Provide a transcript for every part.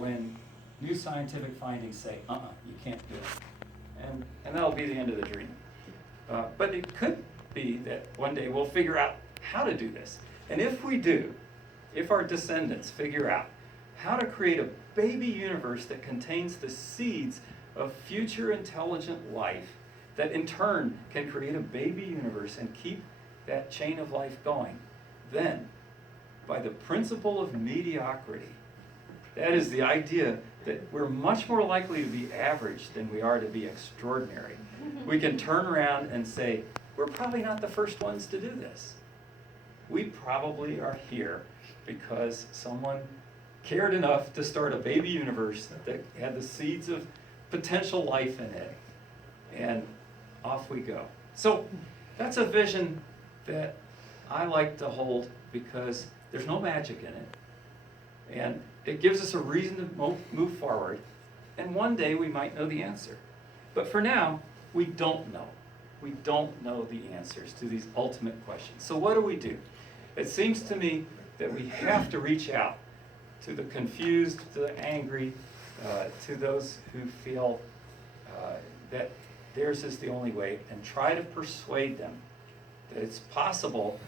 when new scientific findings say, you can't do it. And that'll be the end of the dream. But it could be that one day we'll figure out how to do this. And if we do, if our descendants figure out how to create a baby universe that contains the seeds of future intelligent life, that in turn can create a baby universe and keep that chain of life going, then, by the principle of mediocrity, that is the idea that we're much more likely to be average than we are to be extraordinary. We can turn around and say, we're probably not the first ones to do this. We probably are here because someone cared enough to start a baby universe that had the seeds of potential life in it. And off we go. So that's a vision that I like to hold because there's no magic in it. And it gives us a reason to move forward. And one day we might know the answer. But for now, we don't know. We don't know the answers to these ultimate questions. So what do? It seems to me that we have to reach out to the confused, to the angry, to those who feel that theirs is the only way, and try to persuade them that it's possible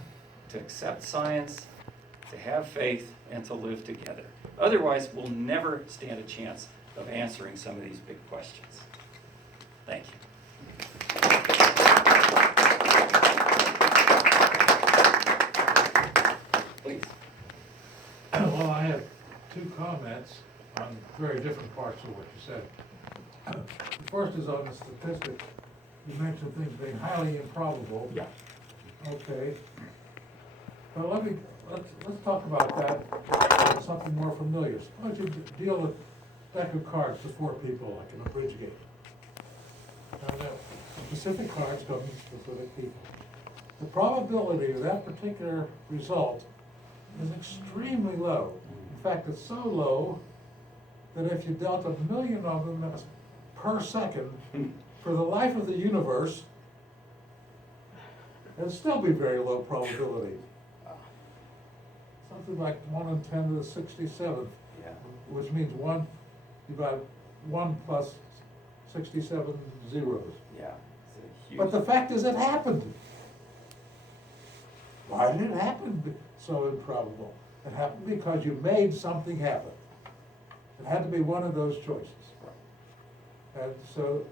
to accept science, to have faith, and to live together. Otherwise, we'll never stand a chance of answering some of these big questions. Thank you. Please. Well, I have two comments on very different parts of what you said. The first is on the statistic. You mentioned things being highly improbable. Yeah. Okay. But let's talk about that, something more familiar. Suppose you deal with a deck of cards to four people, like in a bridge game. Now, the specific cards come from specific people. The probability of that particular result is extremely low. In fact, it's so low that if you dealt 1,000,000 of them per second for the life of the universe, it'd still be very low probability. Something like 1 in 10 to the 67th, Yeah. which means you got 1 plus 67 zeros. Yeah. It's a huge. But the fact is, it happened. Why did it happen so improbable? It happened because you made something happen. It had to be one of those choices. And so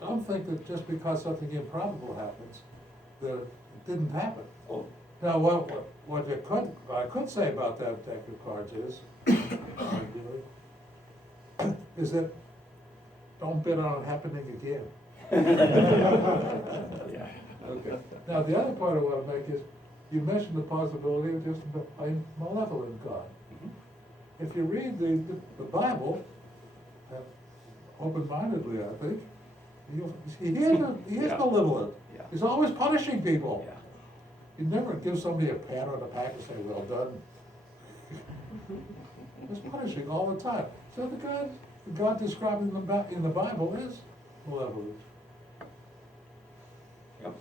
don't think that just because something improbable happens, that it didn't happen. Oh. Now, what I could say about that deck of cards is that don't bet on it happening again. Yeah. Okay. Now, the other point I want to make is, you mentioned the possibility of just a malevolent God. Mm-hmm. If you read the Bible, open-mindedly, I think, he is Yeah. malevolent. Yeah. He's always punishing people. Yeah. He never gives somebody a pat on the back and say, well done. He's punishing all the time. So the God described in the Bible is malevolent. Yep.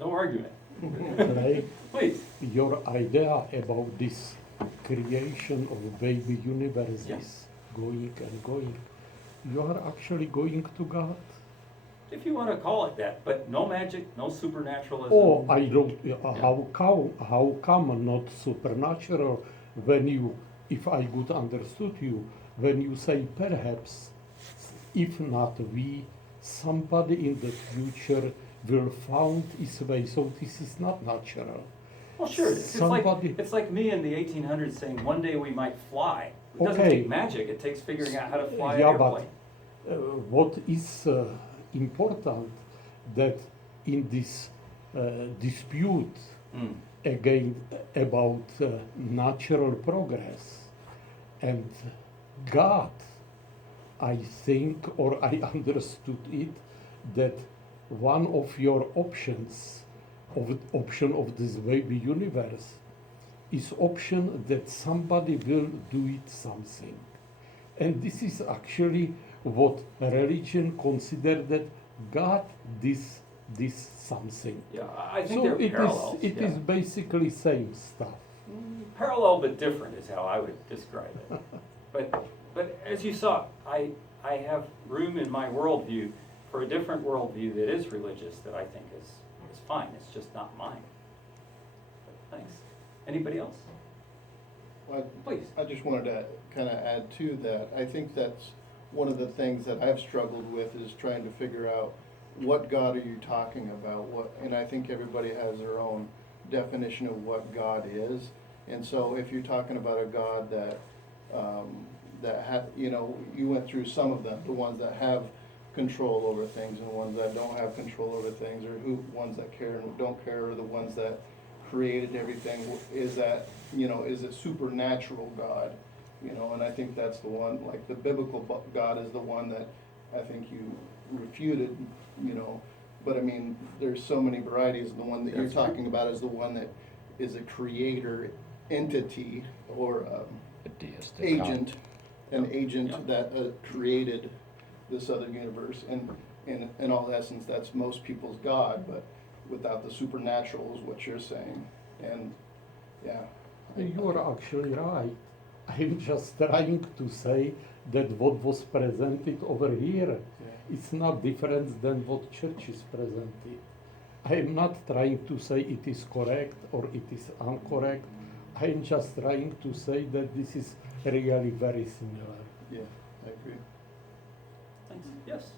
No argument. Ray, Please. your idea about this creation of baby universes Yes. going and going, you are actually going to God? If you want to call it that, but no magic, no supernaturalism. Oh, I don't, how come not supernatural when you, if I good understood you, when you say perhaps, if not we, somebody in the future will found his way, so this is not natural. Well, sure. It's like me in the 1800s saying one day we might fly. It doesn't Okay. take magic. It takes figuring out how to fly Yeah, an but airplane. what is important that in this dispute again about natural progress and God, I think, or I understood it, that one of your option of this baby universe is option that somebody will do it something. And this is actually what religion considered that God this something. Yeah, I think So they're it parallels. is yeah. basically same stuff. Parallel but different is how I would describe it. But as you saw, I have room in my worldview for a different worldview that is religious that I think is fine. It's just not mine. But thanks. Anybody else? Well, Please. I just wanted to kind of add to that. I think that's one of the things that I've struggled with is trying to figure out what God are you talking about? And I think everybody has their own definition of what God is. And so if you're talking about a God that, you went through some of them, the ones that have control over things and ones that don't have control over things, or ones that care and don't care, or the ones that created everything. Is it supernatural God? And I think that's the one, like the biblical God is the one that I think you refuted, but I mean, there's so many varieties. The one that you're talking about is the one that is a creator entity or A deistic agent, God. an agent Yep. that created this other universe. And in all essence, that's most people's God, but without the supernatural is what you're saying. And yeah. You are actually right. I'm just trying to say that what was presented over here is not different than what church is presented. I'm not trying to say it is correct or it is incorrect. I'm just trying to say that this is really very similar. Yeah, I agree. Thanks. Yes.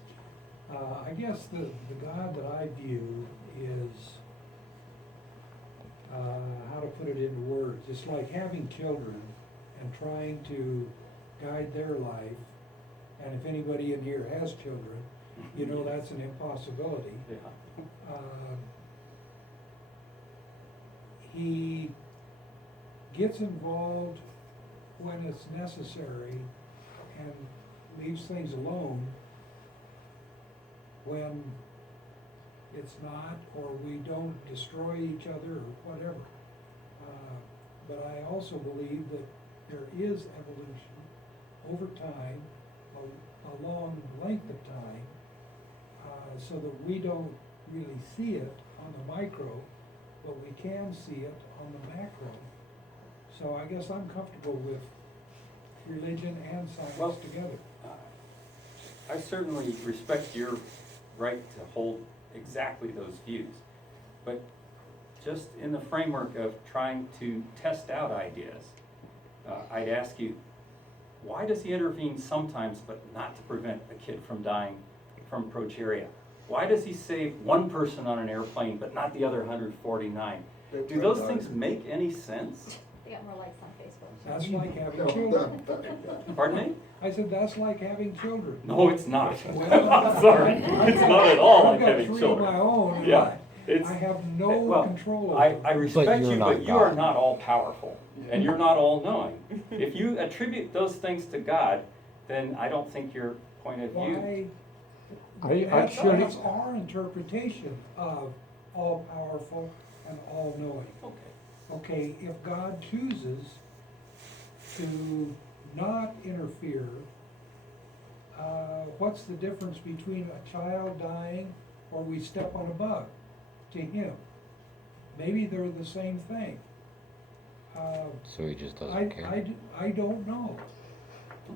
I guess the God that I view is, how to put it into words, it's like having children and trying to guide their life. And if anybody in here has children, that's an impossibility. Yeah. He gets involved when it's necessary and leaves things alone when it's not, or we don't destroy each other or whatever. But I also believe that there is evolution over time, a long length of time, so that we don't really see it on the micro, but we can see it on the macro. So I guess I'm comfortable with religion and science Well, together. I certainly respect your right to hold exactly those views, but just in the framework of trying to test out ideas, I'd ask you, why does he intervene sometimes but not to prevent a kid from dying from progeria? Why does he save one person on an airplane but not the other 149? Do those things make any sense? They got more likes on Facebook. That's like having children. Pardon me? I said, that's like having children. No, it's not. Well, I'm sorry. It's not at all like I've got having 3 of children. my own, and Yeah, it's, I have no well, control over I them. respect you're you, not but you are God. not all powerful, and you're not all knowing. If you attribute those things to God, then I don't think your point of view. Why? That's That's our interpretation of all powerful and all knowing. Okay. Okay, if God chooses to not interfere, what's the difference between a child dying or we step on a bug to him? Maybe they're the same thing. So he just doesn't care. I don't know.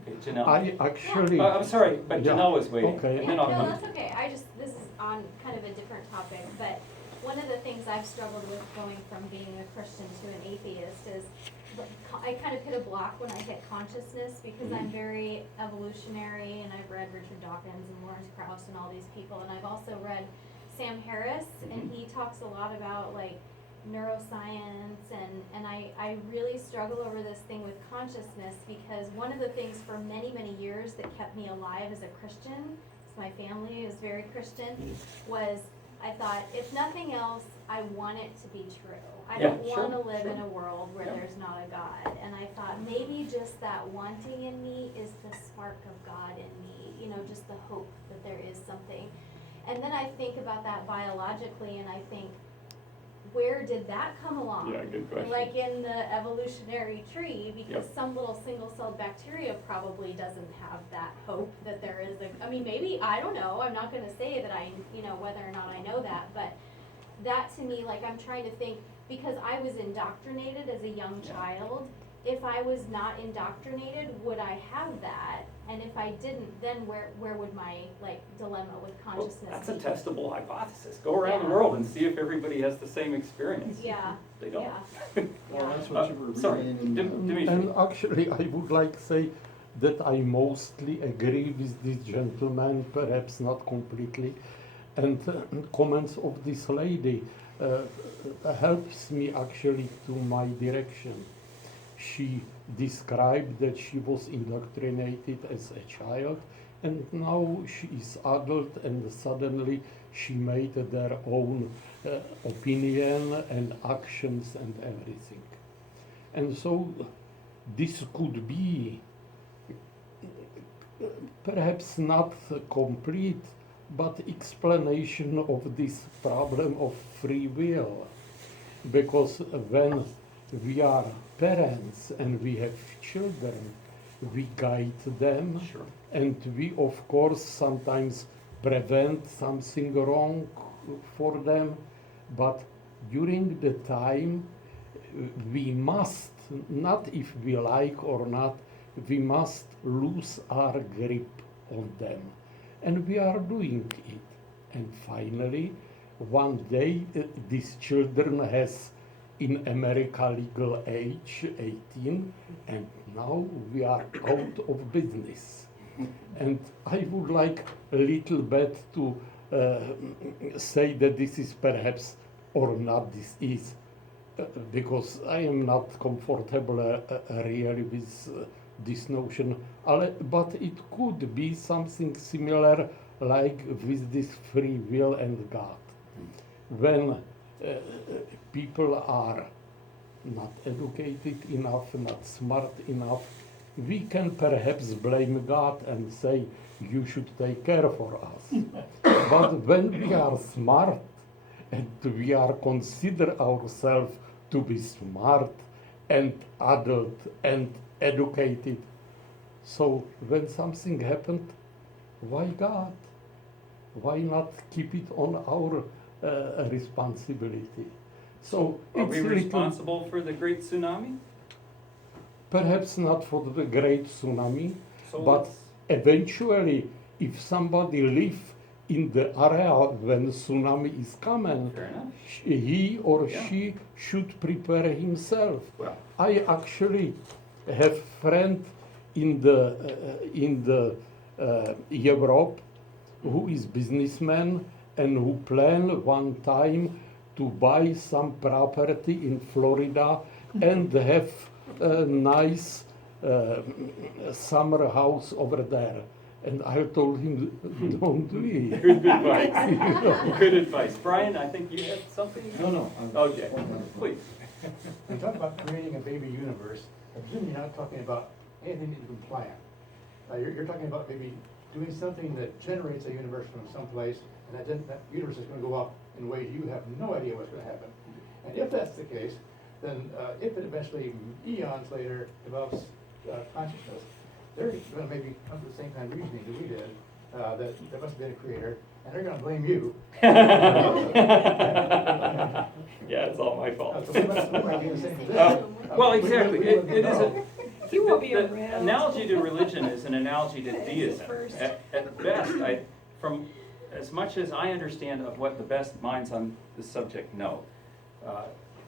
Okay, Janelle. I actually. I'm sorry, but Yeah, Janelle was waiting. okay. And then No, I'll- that's okay. This is on kind of a different topic, but one of the things I've struggled with going from being a Christian to an atheist is I kind of hit a block when I hit consciousness because I'm very evolutionary and I've read Richard Dawkins and Lawrence Krauss and all these people, and I've also read Sam Harris, and he talks a lot about like neuroscience, and I really struggle over this thing with consciousness because one of the things for many, many years that kept me alive as a Christian, so my family is very Christian, was I thought, if nothing else, I want it to be true. I Yeah, don't sure, want to live sure. in a world where Yeah. there's not a God. And I thought maybe just that wanting in me is the spark of God in me, just the hope that there is something. And then I think about that biologically, and I think, where did that come along? Yeah, good question. Like in the evolutionary tree, because Yep. some little single-celled bacteria probably doesn't have that hope that there is maybe, I don't know, I'm not gonna say that whether or not I know that, but that to me, like I'm trying to think, because I was indoctrinated as a young Yeah. child if I was not indoctrinated, would I have that? And if I didn't, then where would my like dilemma with Well, consciousness that's a be? testable hypothesis. Go around the Yeah. world and see if everybody has the same experience. Yeah, They don't. yeah. Well, that's what you were Sorry, reading in. Dimitri. And actually, I would like to say that I mostly agree with this gentleman, perhaps not completely, and comments of this lady helps me actually to my direction. She described that she was indoctrinated as a child, and now she is adult, and suddenly she made their own opinion and actions and everything. And so this could be perhaps not complete, but explanation of this problem of free will. Because when we are parents and we have children, we guide them, Sure. and we of course sometimes prevent something wrong for them, but during the time we must, not if we like or not, we must lose our grip on them. And we are doing it. And finally, one day, these children has in America legal age 18, and now we are out of business. And I would like a little bit to say that this is perhaps, or not this is, because I am not comfortable really with this notion, but it could be something similar like with this free will and God. When people are not educated enough, not smart enough, we can perhaps blame God and say, you should take care for us. But when we are smart and we are consider ourselves to be smart and adult and educated, so when something happened, why God? Why not keep it on our responsibility? So Are it's we little, responsible for the great tsunami? perhaps not for the great tsunami, So but let's- eventually, if somebody live in the area when tsunami is coming, Fair enough. he or Yeah. she should prepare himself. Well, I actually have friend in the Europe who is businessman and who plan one time to buy some property in Florida and have a nice summer house over there. And I told him, don't do it. good advice. Good advice. Brian, I think you had something? No. Okay, please. When you talk about creating a baby universe, I presume you're not talking about anything that you can plan. You're talking about maybe doing something that generates a universe from someplace, and that universe is going to go up in ways you have no idea what's going to happen. And if that's the case, then if it eventually, eons later, develops consciousness, they're going to maybe come to the same kind of reasoning that we did, that there must have been a creator, and they're going to blame you. Yeah, it's all my fault. So we might do the same thing. Well, exactly. It is a, He won't be the around. analogy to religion is an analogy to deism. First. At best, from as much as I understand of what the best minds on this subject know,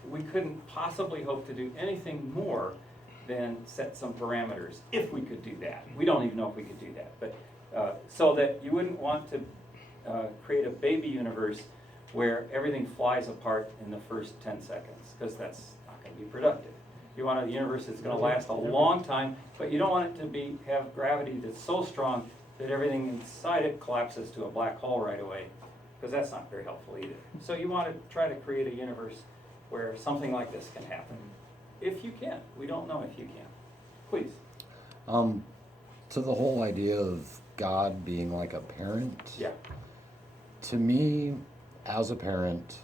we couldn't possibly hope to do anything more than set some parameters, if we could do that. We don't even know if we could do that, but so that you wouldn't want to create a baby universe where everything flies apart in the first 10 seconds, because that's not going to be productive. You want a universe that's going to last a long time, but you don't want it to have gravity that's so strong that everything inside it collapses to a black hole right away, because that's not very helpful either. So you want to try to create a universe where something like this can happen. If you can. We don't know if you can. Please. To the whole idea of God being like a parent, Yeah. to me, as a parent,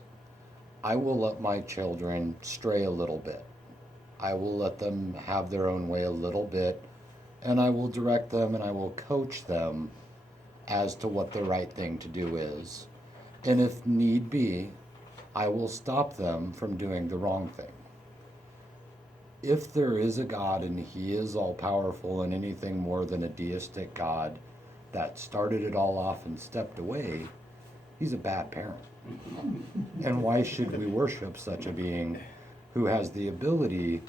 I will let my children stray a little bit. I will let them have their own way a little bit, and I will direct them and I will coach them as to what the right thing to do is. And if need be, I will stop them from doing the wrong thing. if there is a God and he is all powerful and anything more than a deistic God that started it all off and stepped away, he's a bad parent. And why should we worship such a being who has the ability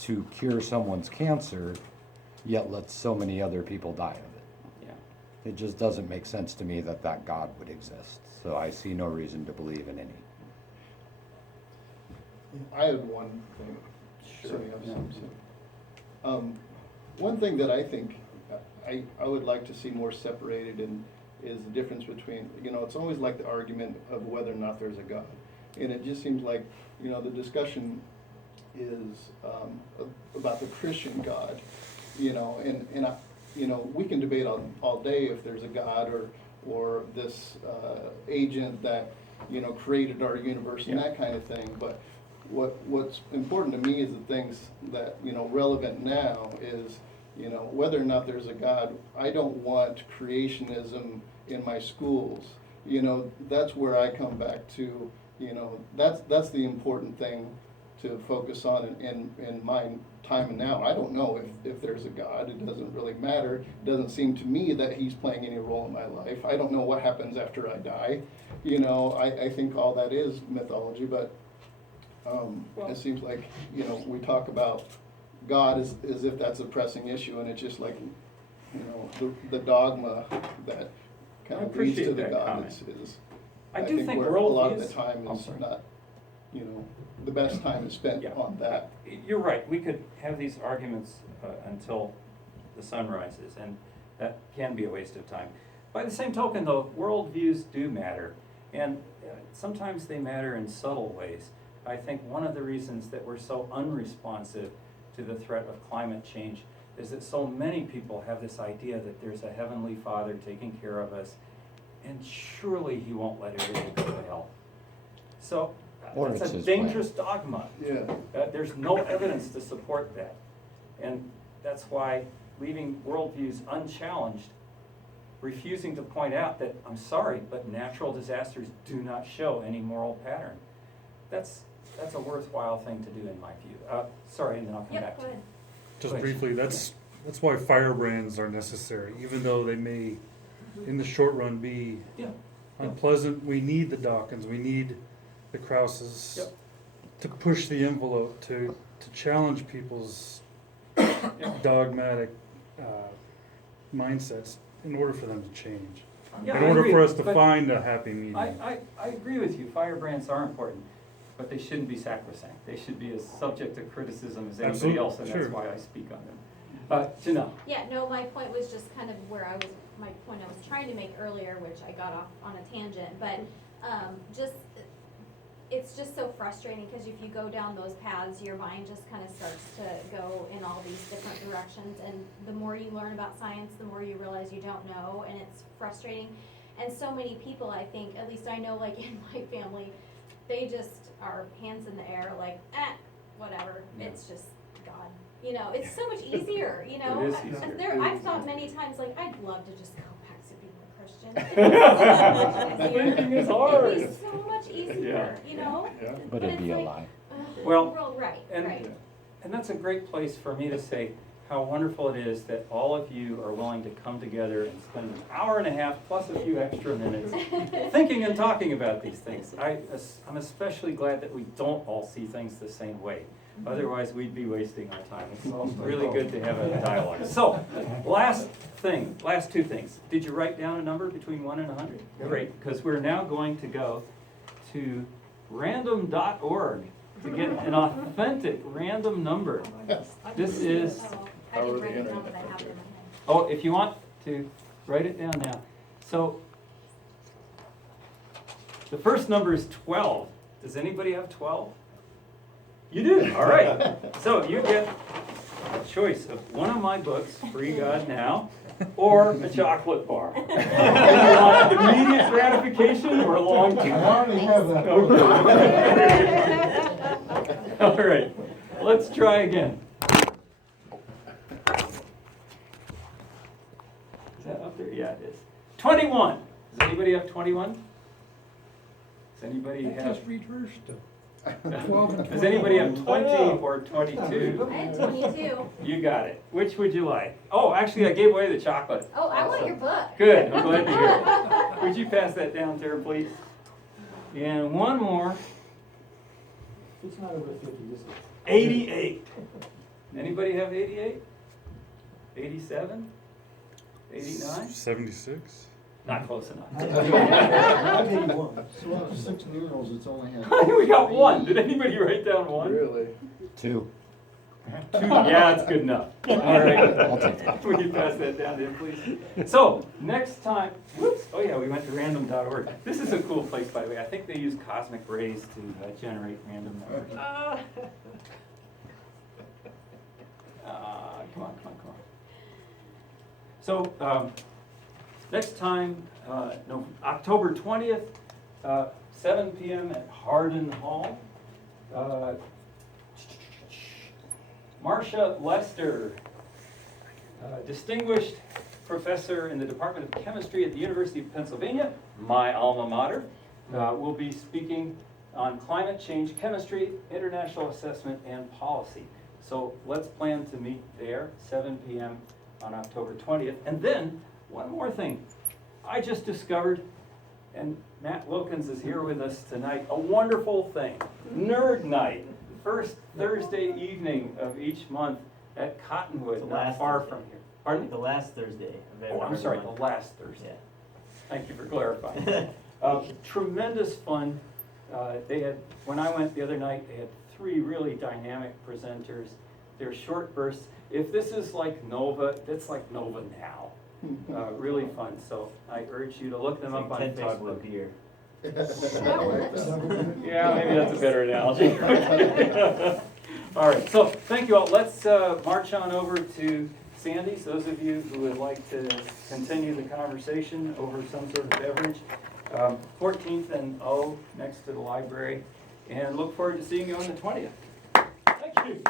to cure someone's cancer, yet lets so many other people die of it? Yeah. It just doesn't make sense to me that that God would exist. So I see no reason to believe in any. I had one thing. Sure. So you have Yeah. some. One thing that I think I would like to see more separated in is the difference between, it's always like the argument of whether or not there's a God. And it just seems like, the discussion is about the Christian God, we can debate all day if there's a God or this agent that, created our universe and that kind of thing. But what's important to me is the things that, relevant now is, whether or not there's a God. I don't want creationism in my schools. That's where I come back to, that's the important thing to focus on in my time and now. I don't know if there's a God. It doesn't really matter. It doesn't seem to me that he's playing any role in my life. I don't know what happens after I die. I think all that is mythology, but it seems like, we talk about God as if that's a pressing issue, and it's just like, the dogma that kind I of leads to appreciate the that God comment. is I do think where a lot of the worldviews- time I'm is sorry. not, the best time is spent Yeah. on that. You're right, we could have these arguments until the sun rises, and that can be a waste of time. By the same token, though, worldviews do matter, and sometimes they matter in subtle ways. I think one of the reasons that we're so unresponsive to the threat of climate change is that so many people have this idea that there's a heavenly Father taking care of us, and surely he won't let everything go to hell. So Or that's it's a his dangerous dogma. Yeah. There's no evidence to support that. And that's why leaving worldviews unchallenged, refusing to point out that, I'm sorry, but natural disasters do not show any moral pattern. That's a worthwhile thing to do in my view. Sorry, and then I'll come Yep, back go to you. ahead. Just Please. briefly, that's why firebrands are necessary, even though they may, in the short run, be Yeah. unpleasant. We need the Dawkins, we need the Krauses Yep. to push the envelope, to challenge people's Yep. dogmatic mindsets in order for them to change. Yeah, In I order agree, for us to but find a happy medium. I agree with you, firebrands are important, but they shouldn't be sacrosanct. They should be as subject to criticism as anybody Absolutely, else, and that's sure. why I speak on them. Janelle? Yeah, no, my point was just kind of where my point I was trying to make earlier, which I got off on a tangent, but, it's just so frustrating, because if you go down those paths, your mind just kind of starts to go in all these different directions, and the more you learn about science, the more you realize you don't know, and it's frustrating. And so many people, I think, at least I know, like in my family, they just are hands in the air, like, whatever, Yeah. it's just God. It's so much easier, It is easier. I've thought many times, like, I'd love to just go back to being a Christian. Thinking is It'd hard. be so much easier, Yeah. But it'd it's be a like, lie. Well, right, and- right. And that's a great place for me to say how wonderful it is that all of you are willing to come together and spend an hour and a half plus a few extra minutes thinking and talking about these things. I'm especially glad that we don't all see things the same way. Otherwise, we'd be wasting our time. It's really good to have a dialogue. So, last two things. Did you write down a number between 1 and 100? Great, because we're now going to go to random.org to get an authentic random number. This is, I didn't write it down, but I have it in my head. oh, if you want to write it down now. So, the first number is 12. Does anybody have 12? You do, all right. So you get a choice of one of my books, Free God Now, or a chocolate bar. You want immediate gratification or long term? I already have that. Okay. All right, let's try again. Is that up there? Yeah, it is. 21. Does anybody have 21? Does anybody I have? just reversed it. Does anybody have 20 or 22? I had 22. You got it. Which would you like? Oh, actually, I gave away the chocolate. Oh, I want your book. Good, I'm glad to hear it. Would you pass that down, Tara, please? And one more. It's not over 50, is it? 88. Anybody have 88? 87? 89? 76? Not close enough. I'm 81. So out of 6 murals, it's only had. We got one. Did anybody write down one? Really? 2. 2. Yeah, that's good enough. All right. I'll take that. Will you pass that down there, please? So, next time, whoops, oh yeah, we went to random.org. This is a cool place, by the way. I think they use cosmic rays to generate random numbers. Come on. So, next time, no, October 20th, 7 p.m. at Hardin Hall. Marcia Lester, distinguished professor in the Department of Chemistry at the University of Pennsylvania, my alma mater, will be speaking on climate change, chemistry, international assessment, and policy. So let's plan to meet there, 7 p.m. on October 20th. And then, one more thing. I just discovered, and Matt Wilkins is here with us tonight, a wonderful thing. Nerd Night, first Thursday evening of each month at Cottonwood, The not last far Thursday. from here. Pardon? The last Thursday of every Oh, I'm sorry, month. the last Thursday. Yeah. Thank you for clarifying. Tremendous fun. They had, when I went the other night, they had 3 really dynamic presenters. They're short bursts. If this is like Nova, it's like Nova now. Really fun. So I urge you to look them It's up like on 10 Facebook. Facebook year. Yeah, maybe that's a better analogy. All right, so thank you all. Let's march on over to Sandy's. Those of you who would like to continue the conversation over some sort of beverage. 14th and O next to the library. And look forward to seeing you on the 20th. Thank you.